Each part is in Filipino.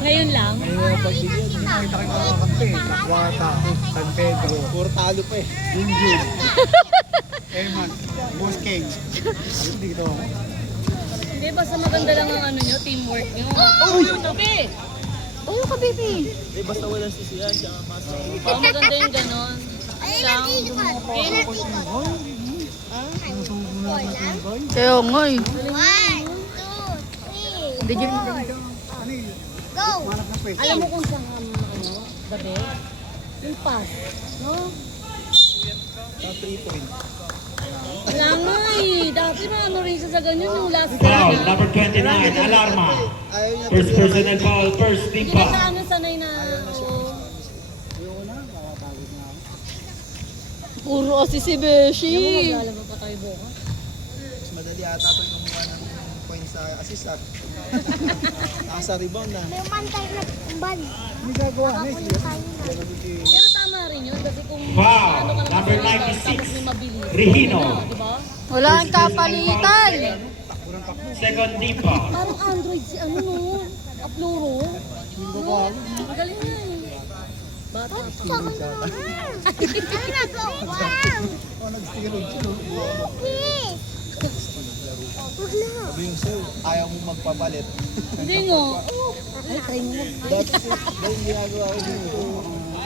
Ngayon lang? Ngayon pagbigyan. Nakita kayo mga kampe. Wata, San Pedro. Puro talo pa eh. Injun. Eman. Boss King. Ayun dito. Hindi, basta maganda lang ang ano nyo, teamwork nyo. Oh, Tobi! Oh, ka baby. Eh, basta wala siya siya pasok. Oh, maganda yung ganon. Ano lang, dumupin. Kaya nga eh. 1, 2, 3, Hindi dyan. go! Manap ng pwede. Alam mo kung saan ano, gabi? Yung pass, no? Sa 3 point. Wala nga eh. Dati na ano rin siya sa ganyan yung last Foul, time. number 29, Alarma. Ayaw niya First personnel foul, first team Hindi na foul. siya ano sanay na. Oh. Ayoko na. Nakatagod na ako. Puro kasi si Alam mo, Beshi. maglalaba pa tayo bukas. Mas madali ata pag kumuha ng point sa assist at. Nasa rebound na. May umantay na ban. Hindi gagawa na eh. Pero tama rin yun kasi kung Foul, ano ka naman number sa rebound, 96, tapos may mabilis. Regino. Ano, di ba? Wala ang kapalitan. Second team foul. Parang Android si ano no? Apluro. Magaling na eh. Bata pa. Ano nagawa? Oh, nag-steroid siya. Please! Huwag na. Sabi yung sir, ayaw mo magpapalit. Hindi nga. Ay, try mo. Dahil ginagawa ko dito.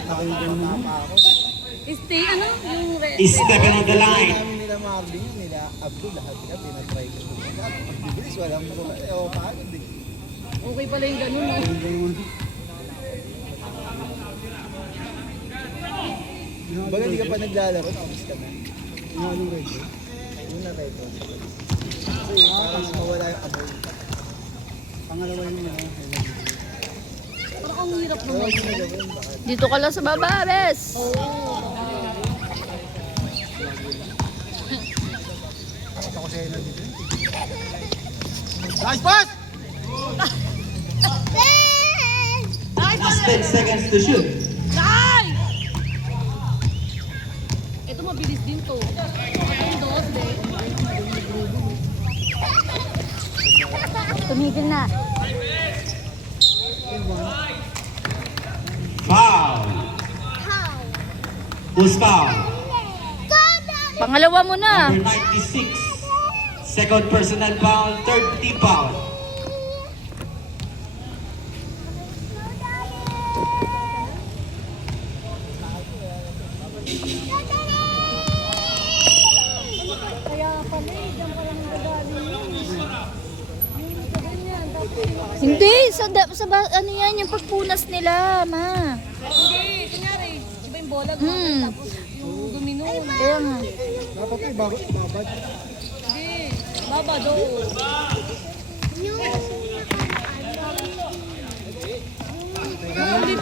Nakikita pa ako. Stay, ano? Yung Stepping on the line. Namin nila Marvin, nila Abdul, lahat nila tinatry ko. Pagbibilis, walang mga, pagod eh. Okay pala yung ganun, no? Baga di ka pa naglalaro, tapos ka na. Yung anong red? Yung na-red ko. Kasi parang mawala yung amoy. Pangalawa yung mga. Parang ang hirap naman. Dito ka lang sa baba, Bes. Takot ako sa'yo na dito. Nice pass! Last 10 seconds to shoot. Ay! Ito mabilis din to. Ang dos, eh. Tumigil na. Foul. Who's foul? Pangalawa mo na. Number 96. Second personnel foul, third team foul. Hindi, ano yan, yung pagpunas nila, ma. Hindi, kunyari, iba yung bola, tapos yung domino. Kaya nga. Dapat eh, babad. Hindi, baba do.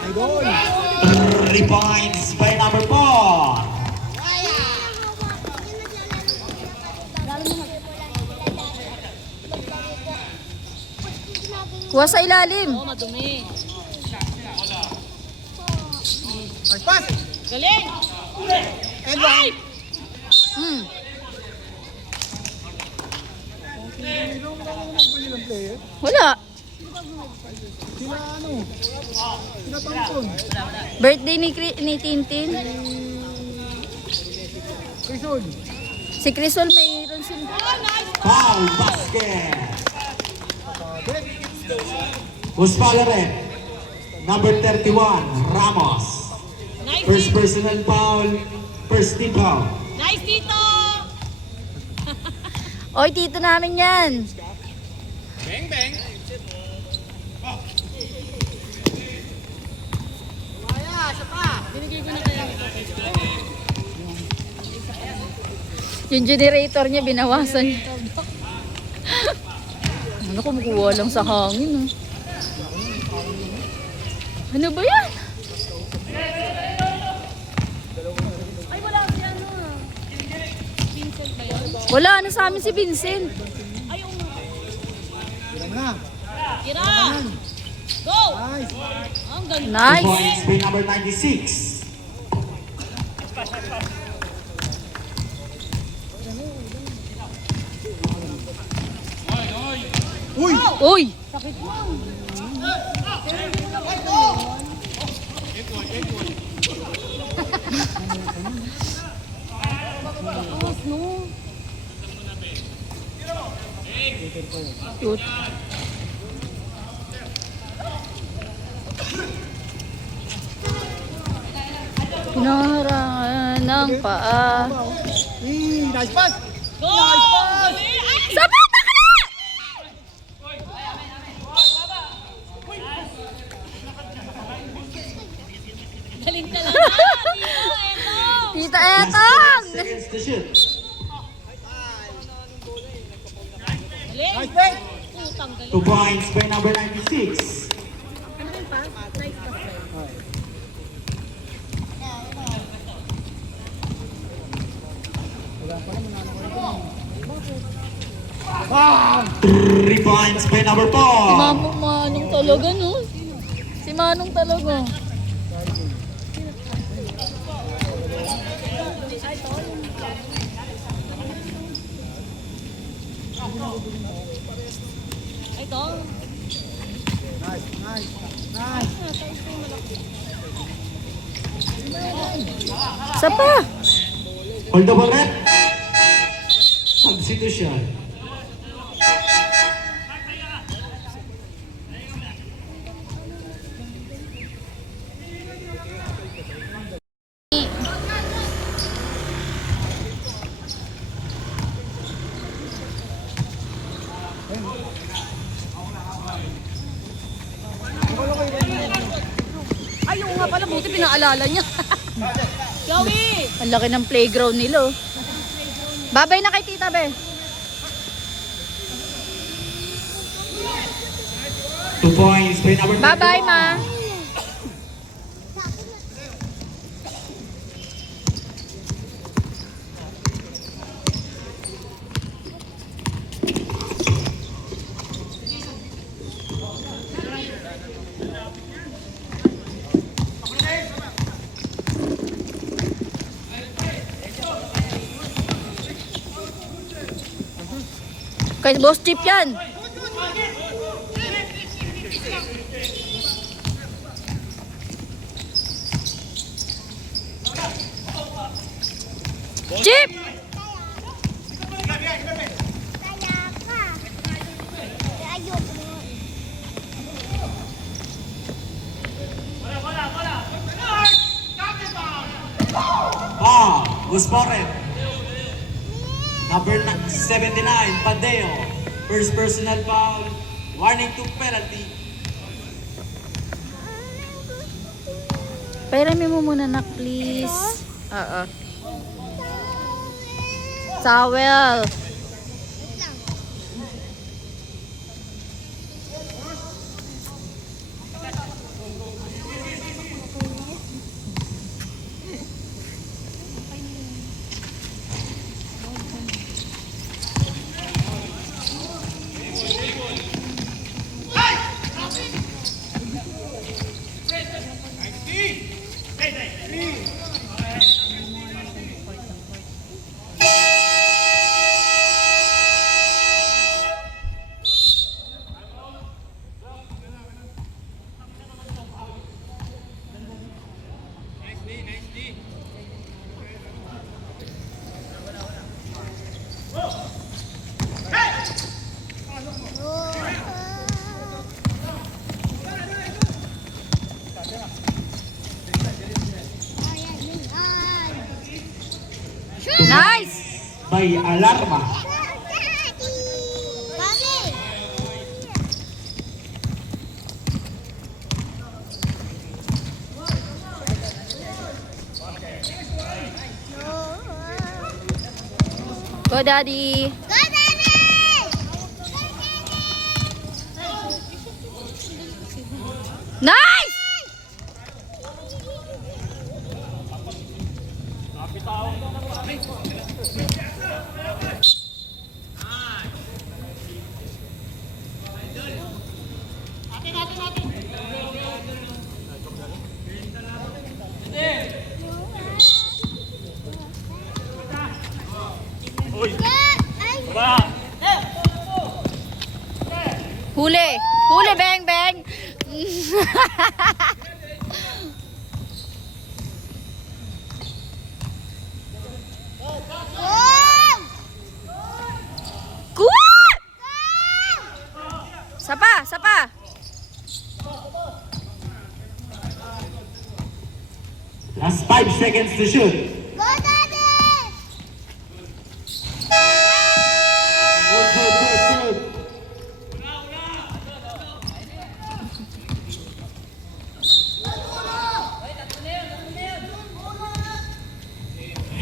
Idol! 3 points by number 4. Kuha sa ilalim. Oo, madumi. Nice pass! Galing! And one! Hmm. Sinong ba nilang player? Wala. Sila ano? Sila Tampon. Birthday ni Tintin. Quezon. Si Crisol mayroon sila. Foul basket. Dek. Who's foul rin? Number 31, Ramos. Nice, First personal foul, first team foul. nice dito! Oy, tito namin yan. Binigay ko na kaya. Yung generator niya, binawasan niya. Ano, kumukuha lang sa hangin. Oh. Ano ba yan? Ay, wala si ano. Vincent ba yun? Wala na sa amin si Vincent. Ay, oo. Tira na. Kira! Go! Nice. Ang ganda. 2 Nice. points by number 96. Uy! Uy! Sakit mo. Tapos no. Shoot. Pinaharangan ng paa. Nice pass! Sabata ka na! Galing ka lang na. Tita Last Etong! 30 seconds to shoot. Nice play! 2 points by number 96. Ano rin pa? Nice pass ba yun? Ah! 3 points by number 4. Manong talaga, no? Si Manong talaga. Ito. Nice, nice, nice! Isa pa. Hold the ball net. Substitution. Ay, oo nga pala. Buti pinaalala niya. Gawi! Ang laki ng playground nila, oh. Babay na kay Tita Be. 2 points by number 31. Bye-bye, ma. Kay Boss Chip yan. Chip! Kaya ka. Ayok mo. Gusporet. Number 79, Padeo. First personal foul. Warning to penalty. Pairami mo muna, nak, please. Oo. Towel. Nice! By Alarma. Mami! Go, Daddy. Go, Daddy! Nice! Huli! Huli! Huli, beng, beng. Wow! Kuha! Sapa, sapa. Last 5 seconds to shoot. Go, Daddy! Good, good, good, good.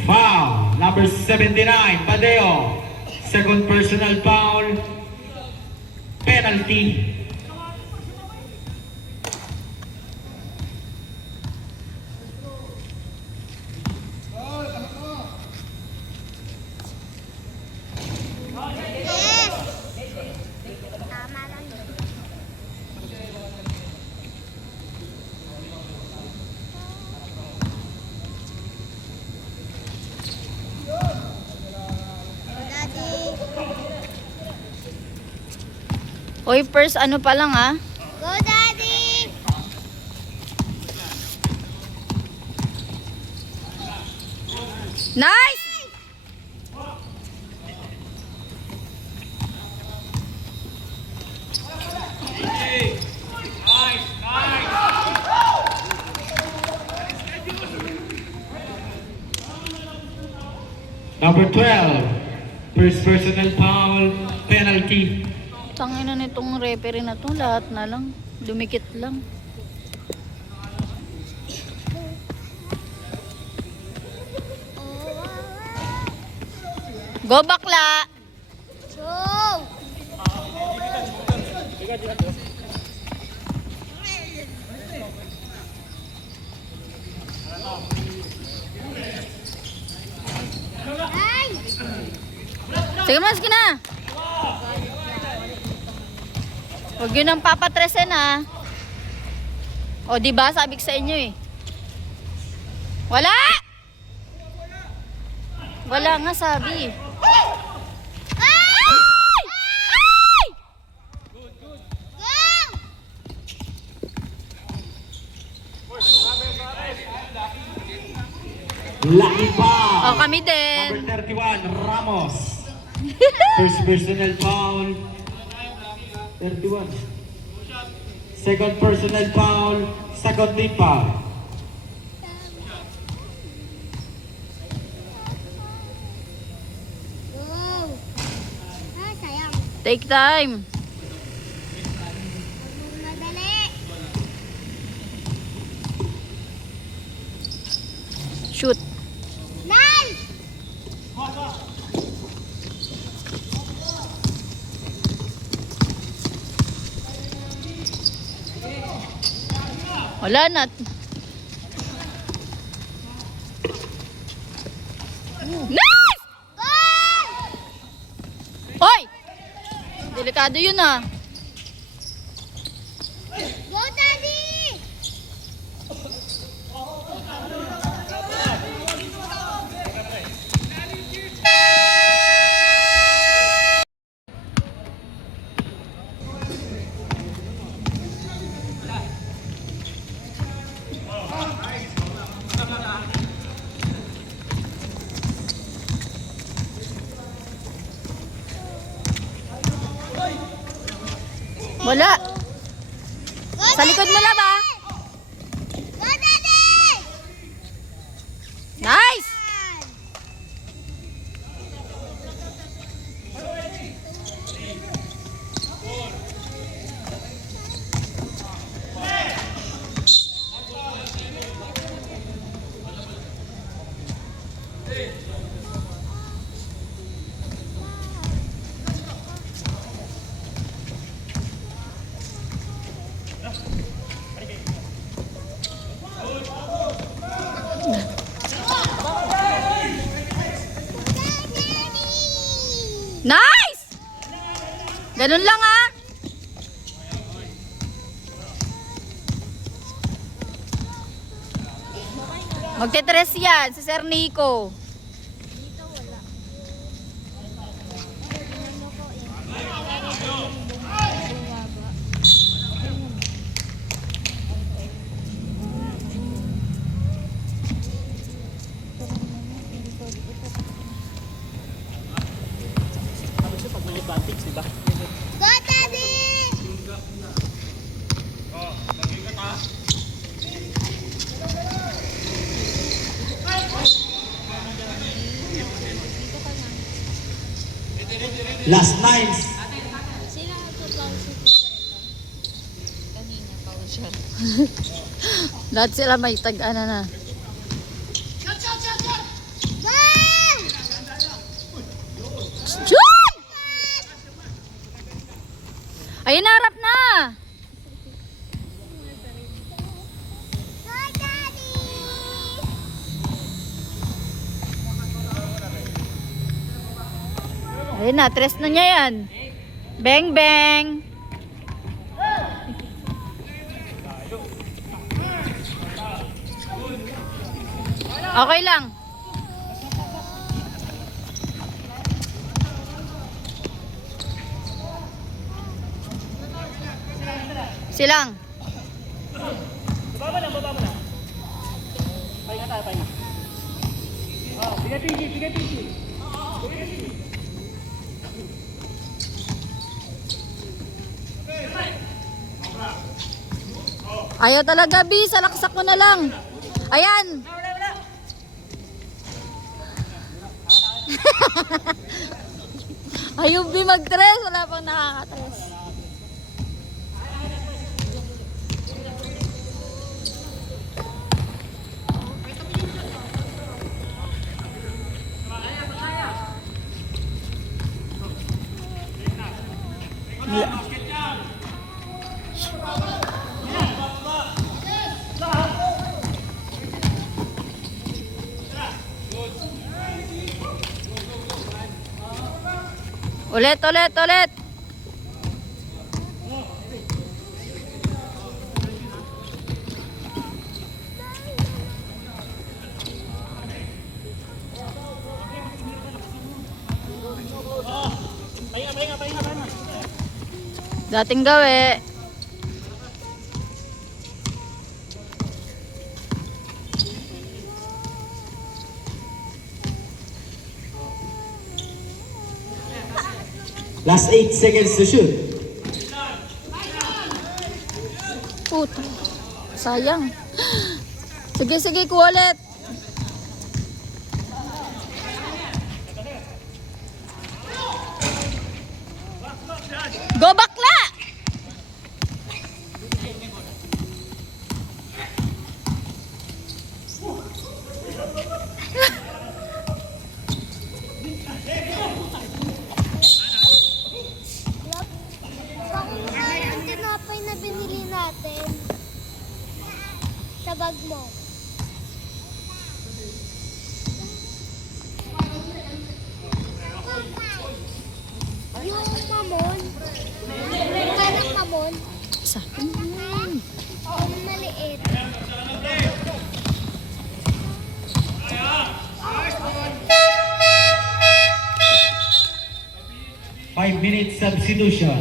Foul, number 79, Padeo. Second personal foul. Penalty. Yes! Tama lang yun. Go, Daddy! Oy, first ano pa lang ah. Go, Daddy! Nice! Number 12, first personal foul, penalty. Tangina nitong referee na to, lahat na lang. Dumikit lang. Go bakla! Go! Ay! Sige mas, sige na! Huwag yun ang papatresen ha. O diba, sabi ko sa inyo eh. Wala! Wala nga sabi. Ay! Ay! Go! Lucky foul. O kami din. Number 31, Ramos. First personal foul. 31. Second personal foul. Second team foul. Go! Ah, sayang. Take time. Madali. Shoot. Nice! Wala na. Nice! Goal! Hoy! Delikado yun ah. Go, Daddy! Wala. Go, Sa likod mo lang ba? Go, Daddy! Nice! Nice! Ganun lang ah. Magte-tres yan si Sir Nico. Last times. Sila nagpa-pause si Tita Ella. Kanina, pause siya. Lahat sila may tag-ana na. Shoot! Ayun, harap na! Go, Daddy! Ayun na, tres na niya yan. Bang, bang! Okay lang. Silang. Ayaw talaga, B. Salaksak mo na lang. Ayan. Ayaw, B, mag-tres. Wala pang nakaka-tres. Ulit, ulit, ulit. Dating gawi. Last 8 seconds to shoot. Puta. Sayang. Sige, sige, kuha ulit. Go bakla! Ang tinapay na binili natin sa bag mo. Yung mamon. Parang mamon. Sa Yung maliit. 5-minute substitution.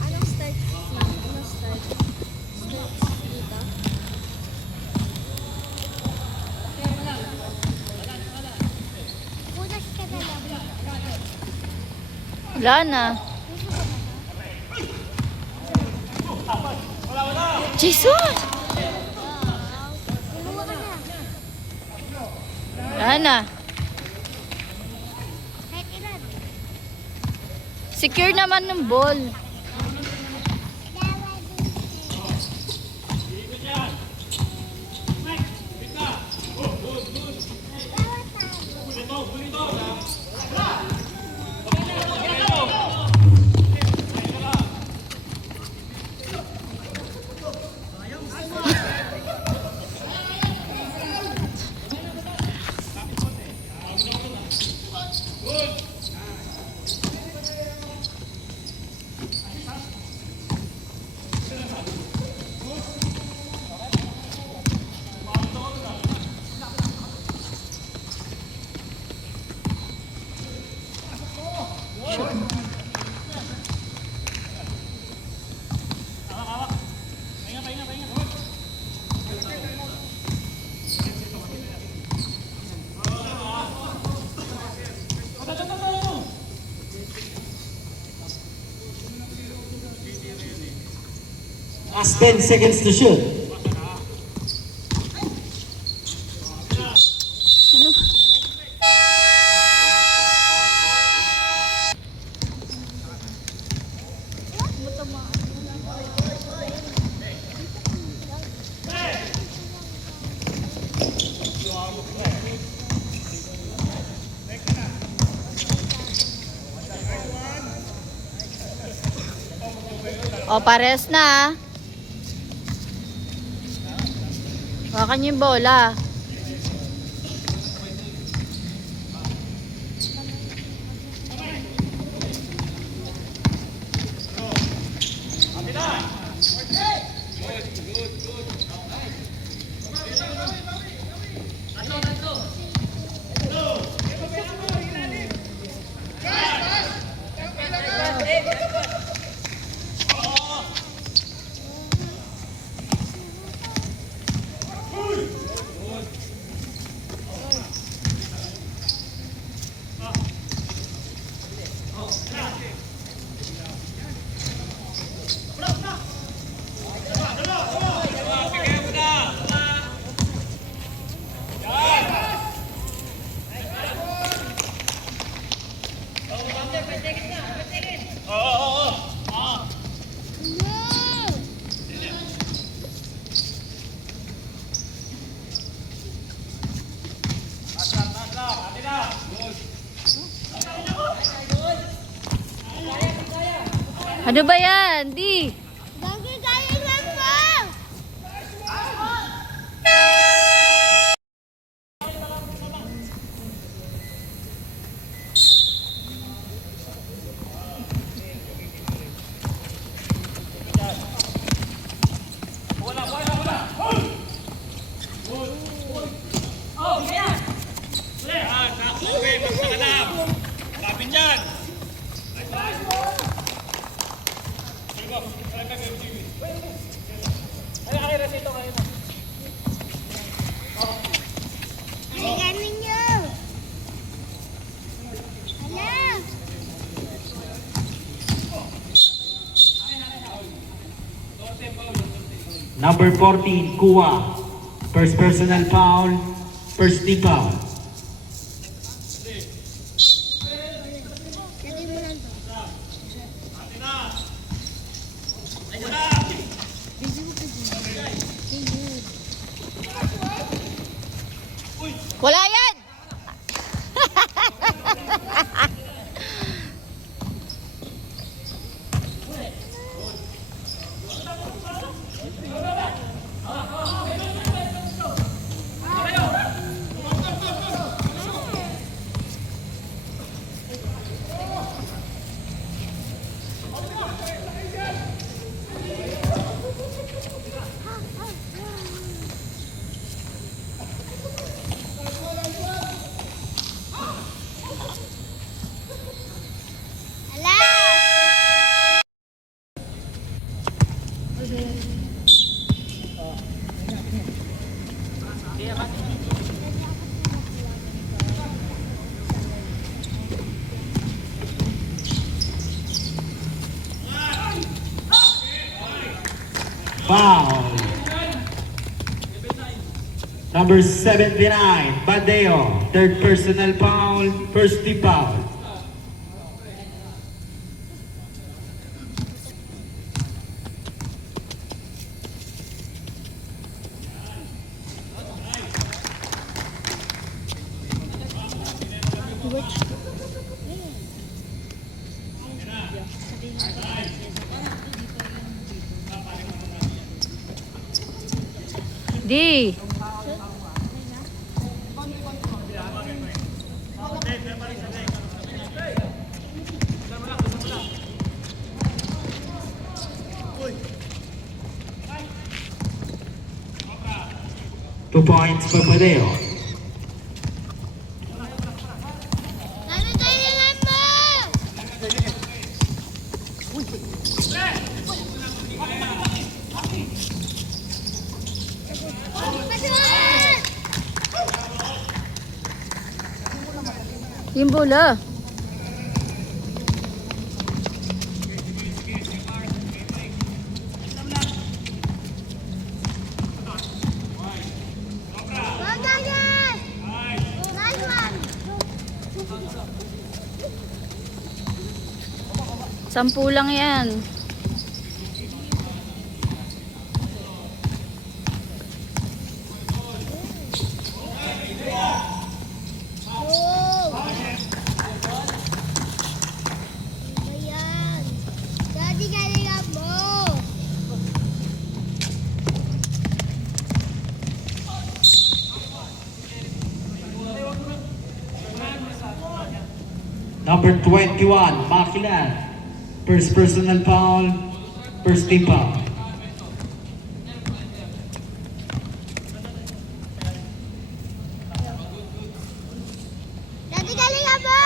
Anong start? Anong start? Start dito? Punas ka na lang. wala na. Jesus! Kumuha ka na. Wala na. Kahit ilan. Secure naman ng ball. Last 10 seconds to shoot. Ano? O, pares na. Hawakan niyo yung bola. Ano ba yan? Di. Gagi galingan mo! Galingan ninyo! Hala! Number 14, Kuwa. First personal foul, first team foul. Lagay mo lang to. Wala yan! Hala! Foul. Number 79, Badeo. Third personal foul, first team foul. Di. Two points for Badeo. Ano galingan mo? Pasuhan! Yung bola. 10 lang yan. Oh! Ayan. Daddy, galingan mo. Number 21, Makilan. First personal foul, first team foul. Daddy, galingan mo.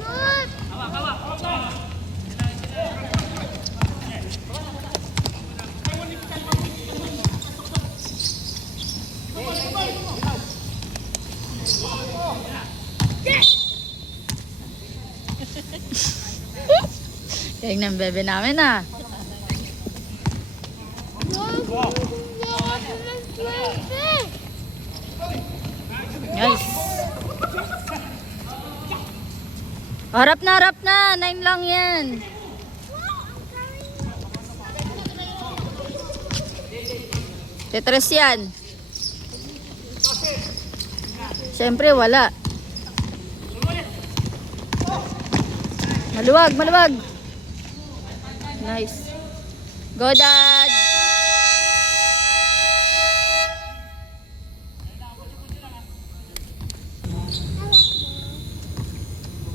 Shoot! Kaya ng bebe namin ah. Nice. Harap na. 9 lang yan. Tetris yan. Siyempre wala. Maluwag. Nice. Go, Dad.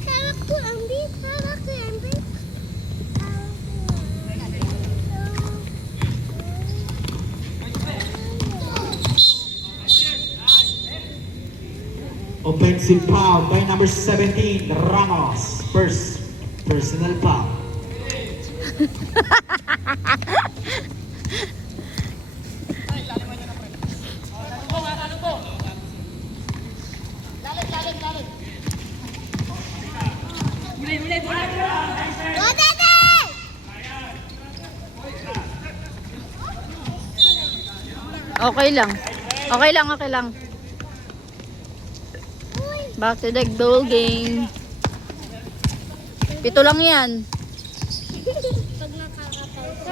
Hawak ko ang beat. Offensive foul by number 17, Ramos. First personal foul. Go, Daddy! Okay lang. Back to the goal game. 7 lang yan. Pag nakakatawa.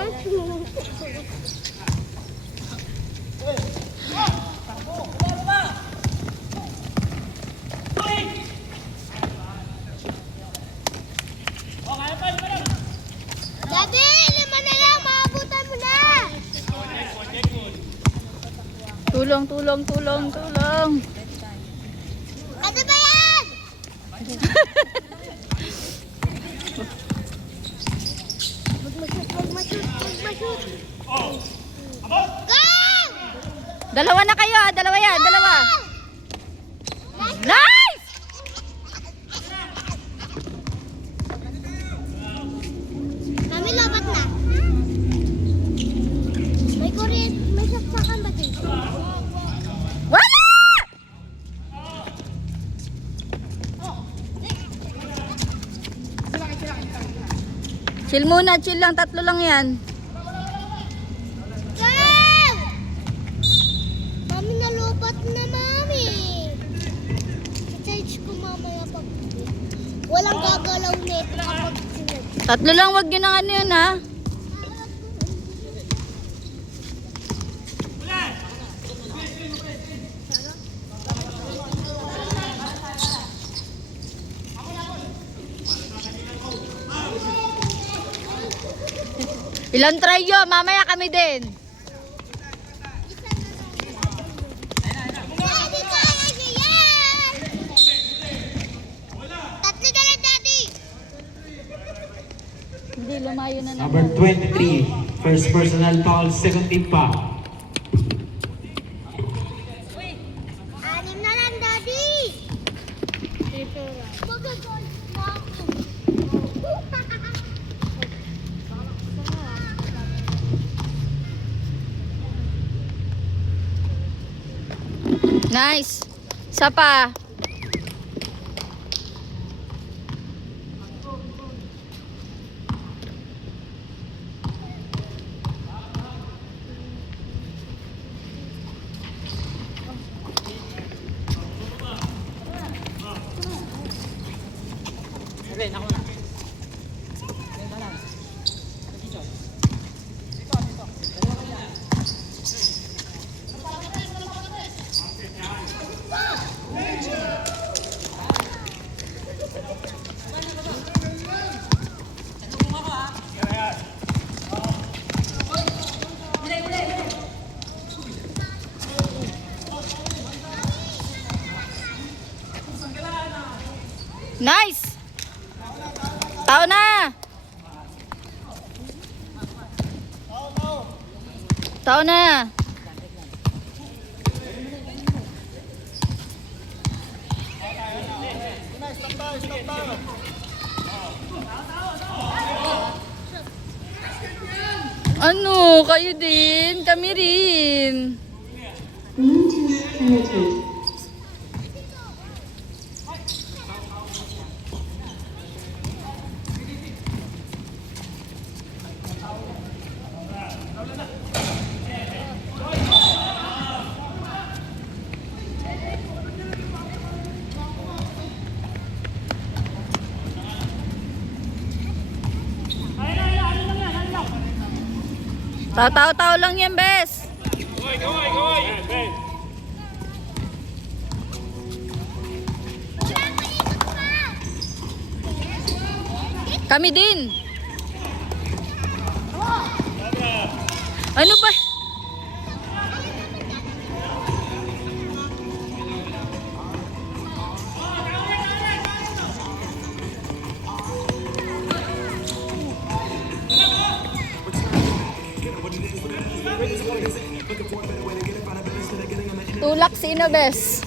Daddy, 5 na lang. Maabutan mo na. Tulong. Ano ba yan? Wag ma-shoot. Go! Dalawa na kayo ah. Dalawa yan. Nice! Kami lapat na. May kuryente, may saksakan ba dito? Wala! Chill muna. Chill lang. 3 lang yan. Go! Mami, nalupat na, Mami. I-charge ko mamaya pag... Walang gagalaw nito kapag sinag. 3 lang. Wag yun ang ano yun ha. Ilan try yun? Mamaya kami din. Daddy, kaya niya yan! 3 na lang, Daddy! Hindi, lumayo na Number naman. 23, first personal foul, second team foul. 6 na lang, Daddy! Magagol na ako. Nice. Isa pa. Nice. Tao na. Tao na. Ano? Kayo din? Kami rin. Tao lang yan, bes. Kami din. Ano ba? Tulak sino, bes?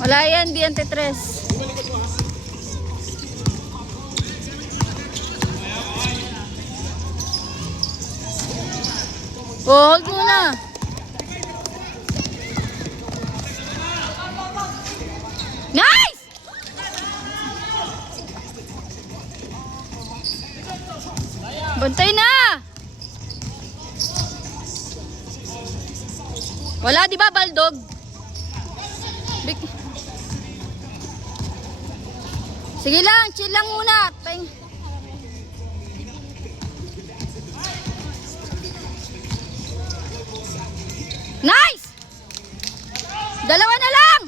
Wala yan, di antitres. Hold muna. Nice! Bantay na! Wala, di ba, Baldog? Sige lang, chill lang muna. Nice! Dalawa na lang!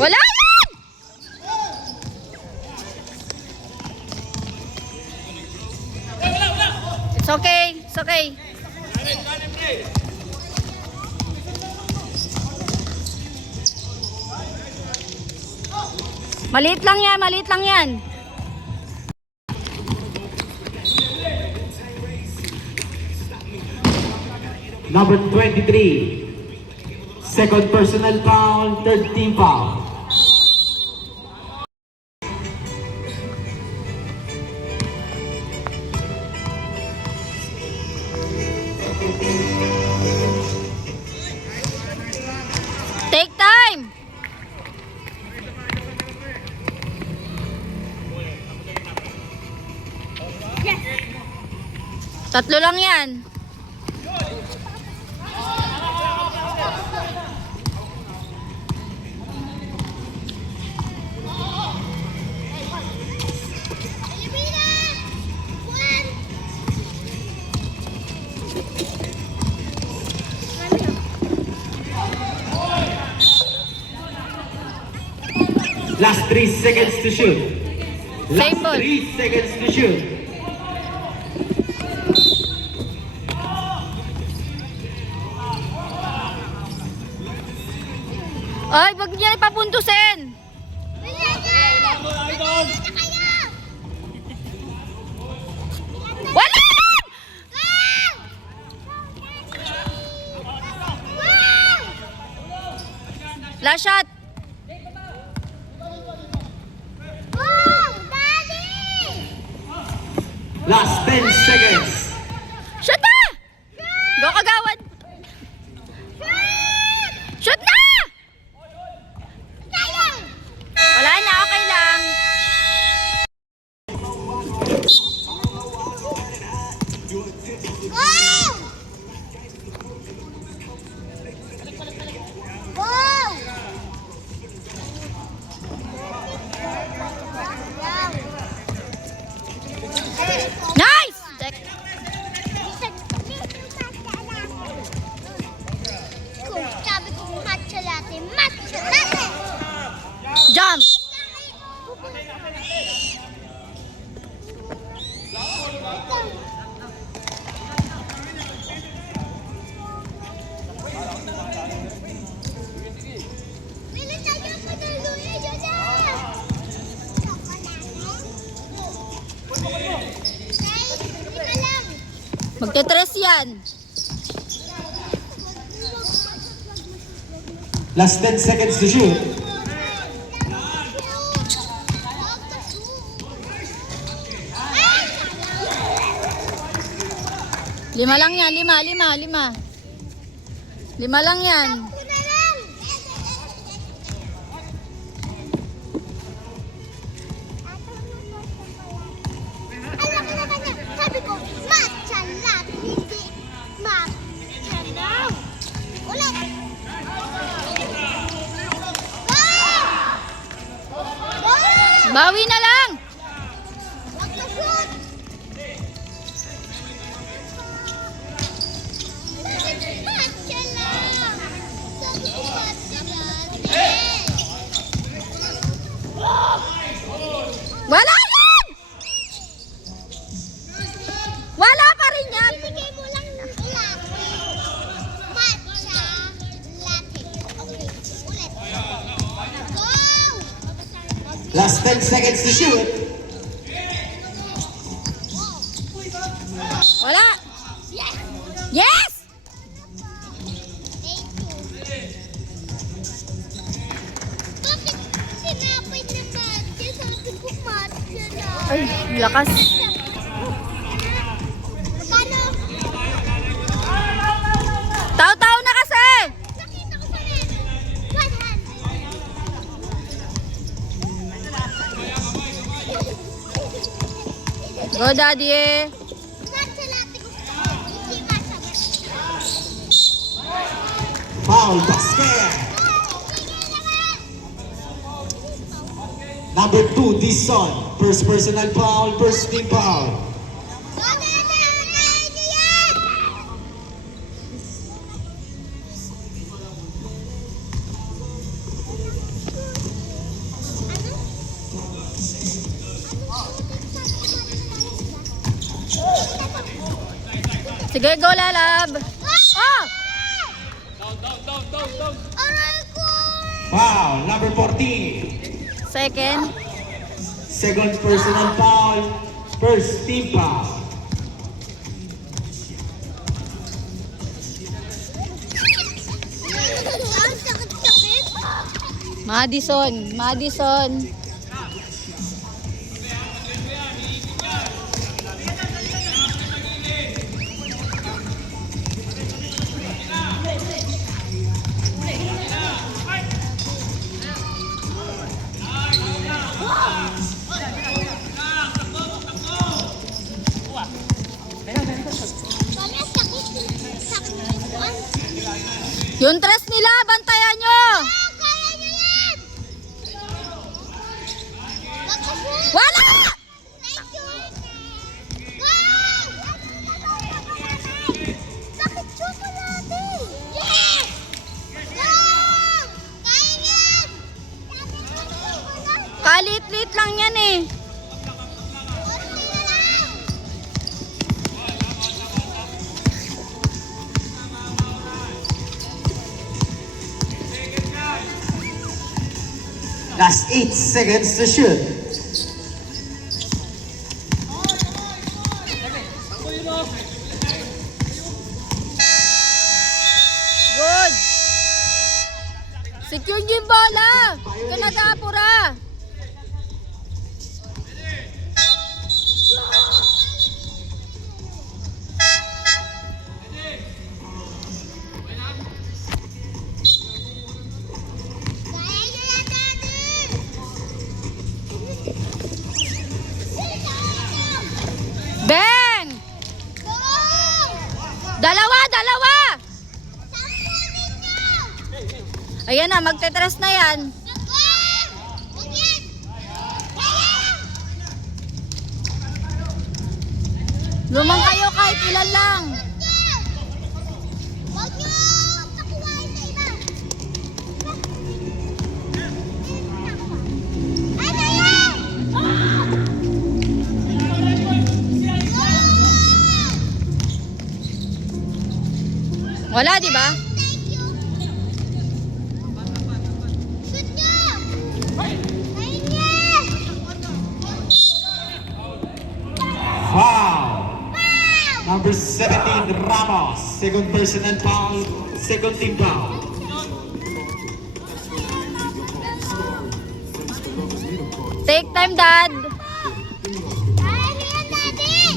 Wala yan! It's okay. It's okay. Maliit lang yan. Maliit lang yan. Number 23. Second personal foul, third team foul. Take time. Tatlo lang yan. Last 3 seconds to shoot. Last Same ball. 3 seconds to shoot. Ay, wag niya ipapuntusin. Wala lang! Last shot. Wow! Daddy! Last 10 seconds. Shoot na! Go Kagawad! Shoot na! Sayang! Wala na, okay lang. Wow! Wow! Nice! Check. Kung sabi ko matcha latte, matcha latte! Jump! Bilis tayo pa ng luya, Jojo! Lima lang! Magte-tres yan. Last 10 seconds to shoot. Lima lang yan, lima. Lima lang yan. Alam ko naman yan. Sabi ko, matcha latte, hindi matcha lang. Ulit. Go! Bawi na lang. Huwag na shoot! Matcha lang! Sabi ko matcha latte. Wala yan! Wala pa rin yan. Ibigay mo lang latte. Matcha latte. Okay, ulit. Go! Last 10 seconds to shoot. Wala. Yes! Yes! Thank you. Bakit sinapay na matcha? Sabi ko matcha lang. Ay, lakas. Paano? Tao-tao na kasi. Nakita ko pa rin. One hand. Go, Daddy. Matcha latte gusto ko. Hindi matcha. Foul basket. Number 2, Dison. First personal foul, first team foul. Sige, go, Lalab. Oh! Aray ko! Foul, number 14. Second. Second personal foul, first team foul. Ang sakit-sakit. Madison. Kami sakit. Sakit na rin. Yung tres nila, bantayan nyo. Kaya nyo yan! Mag-shoot! Wala! Thank you! Go! Bakit chocolate? Yes! Go! Kaya yan! Kalit-lit lang yan eh. Konti na lang! Last 8 seconds to shoot. Good. Secure nyo yung yung bola! Huwag ka nag-aapura! Kaya nyo yan, Daddy! Beng! Go! Dalawa! Dalawa! Sampunin nyo! Ayan na, magtetras na yan. Huwag yan! Kaya! Lumang kayo kahit ilan lang. Huwag nyo pakuhain sa iba! Ano yan? Wala, di ba? Thank you! Shoot nyo! Ayun niya! Foul! Number 17, Ramos. Second personal foul. Second team foul. Take time, Dad. Kaya nyo yan, Daddy!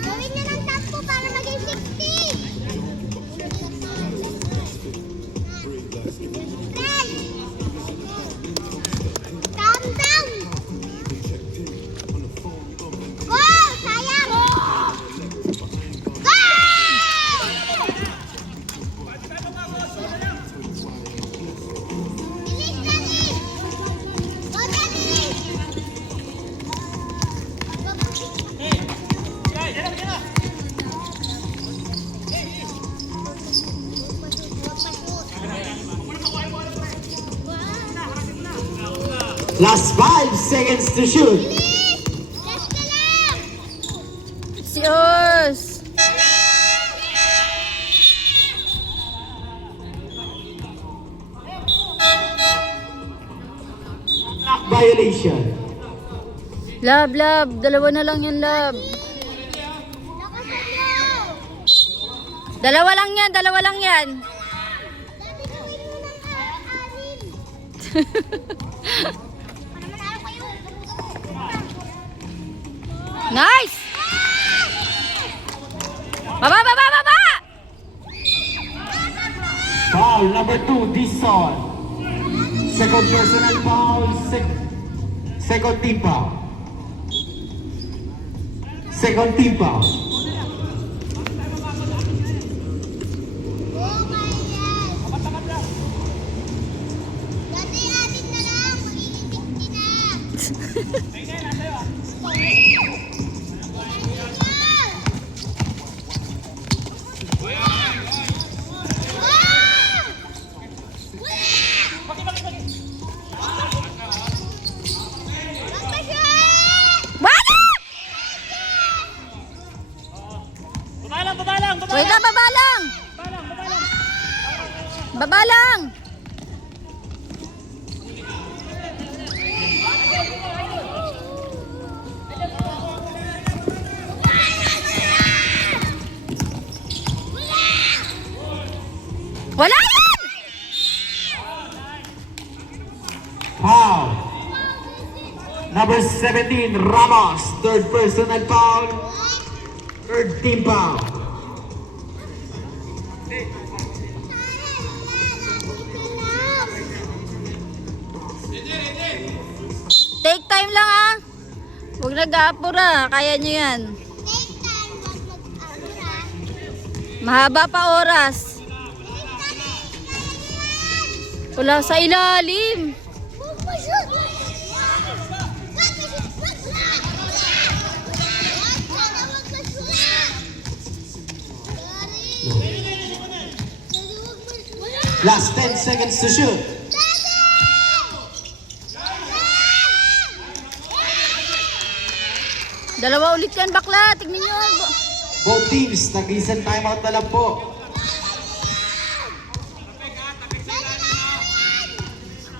Gawin nyo ng 10 para maging 60! Calm down! Go! Sayang! Go! Bilis, Daddy! Go, Daddy! Last 5 seconds to shoot. Last ka lang! Sios. Violation. Love, love. Dalawa na lang yan, love. Lakasan nyo! Dalawa lang yan, dalawa lang yan. Dati gawin mo ng 6. Para manalo kayo! Nice! Baba, baba, baba! Foul number 2, Dison. Second personal foul. Second team foul. Second team foul. Oh my God! Dati atin na lang! Magiging 50 na! Wala! Wait lang, baba lang! Baba lang! Wala yan! Foul. Number 17, Ramos. Third personal foul. Third team foul. Take time lang ah. Huwag nag-aapura. Kaya nyo yan. Take time, wag mag-abura. Mahaba pa oras. Wala sa ilalim. Huwag mo shoot! Huwag mo shoot! Huwag mo shoot! Last 10 seconds to shoot. Dalawa ulit yan, bakla. Tignan nyo. Both teams, nag-recent timeout na lang po.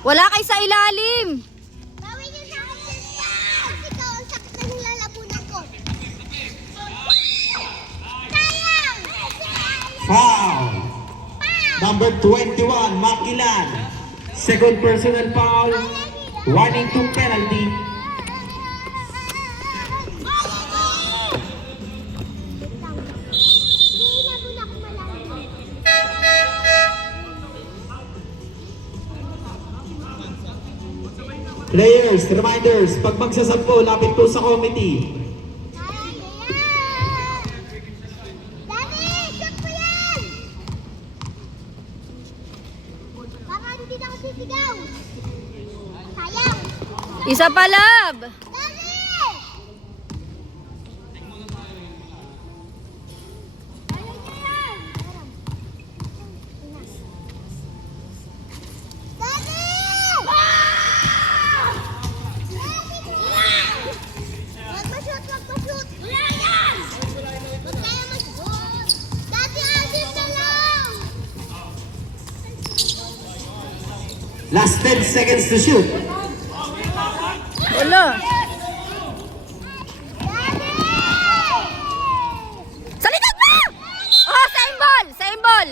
Wala kay sa ilalim. Bawin niyo sa akin yung pass! Ikaw ang sakit na nilalabunan ko. Sayang! Foul. Pow! Number 21, Makilan. Second personal foul. Warning to penalty. Players, reminders, pag magsasampo, lapit po sa committee. Daddy, shoot mo yan! Baka hindi na ako sisigaw. Sayang. Isa pa, love. Daddy! Daddy! Wag ma-shoot, wag ma-shoot! Wala yan! Wag tayo ma-shoot! Daddy, asin na lang! Last 10 seconds to shoot. Wala. Daddy! Sa likod mo! Oh, same ball! Same ball!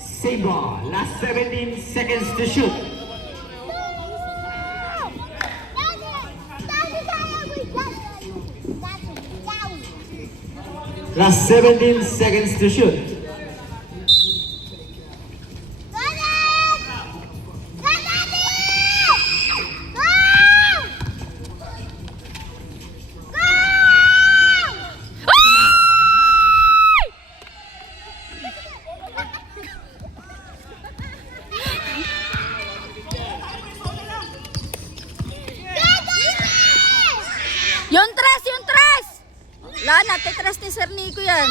Same ball. Last 17 seconds to shoot. Daddy! Daddy, sayang mo yan! Daddy, down! Last 17 seconds to shoot. Daddy! Go, Daddy! Go! Go! Yung tres! Yung tres! Wala na, tetras ni Sir Nico yan.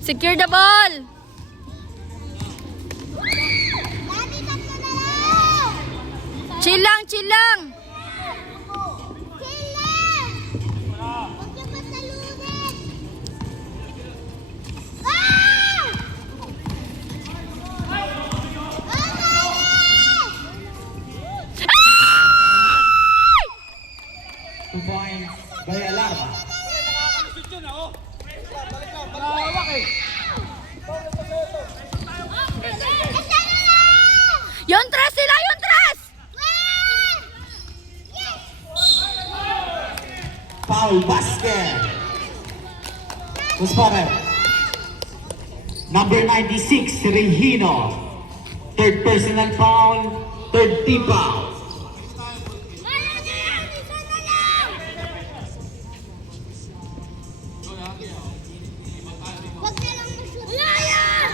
Secure the ball! Daddy, tatlo na lang! Chill lang, chill lang! Chill lang! Huwag niyo patalunin! Ah! Ay! 2 points by Alarma. Yung tres sila! Yung tres! Foul basket. Kuspare. Number 96, Regino. Third personal foul. Third team foul. Huwag na lang ma-shoot. Wala yan!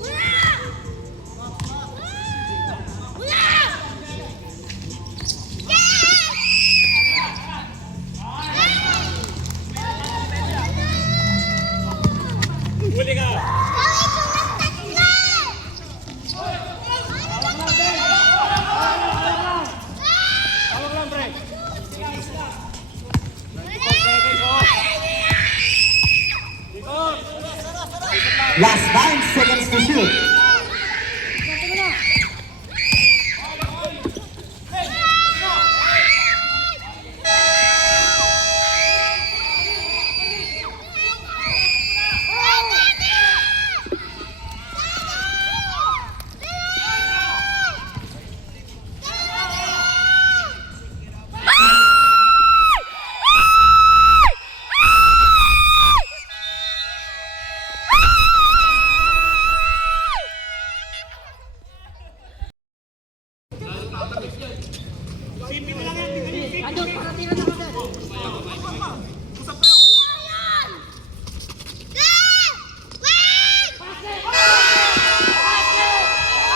Wala! Wala! Huli ka. Gawin ko ng tatlo! Last 9 seconds to shoot.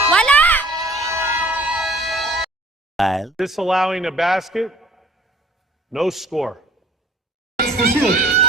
Wala! Disallowing a basket, no score. To shoot.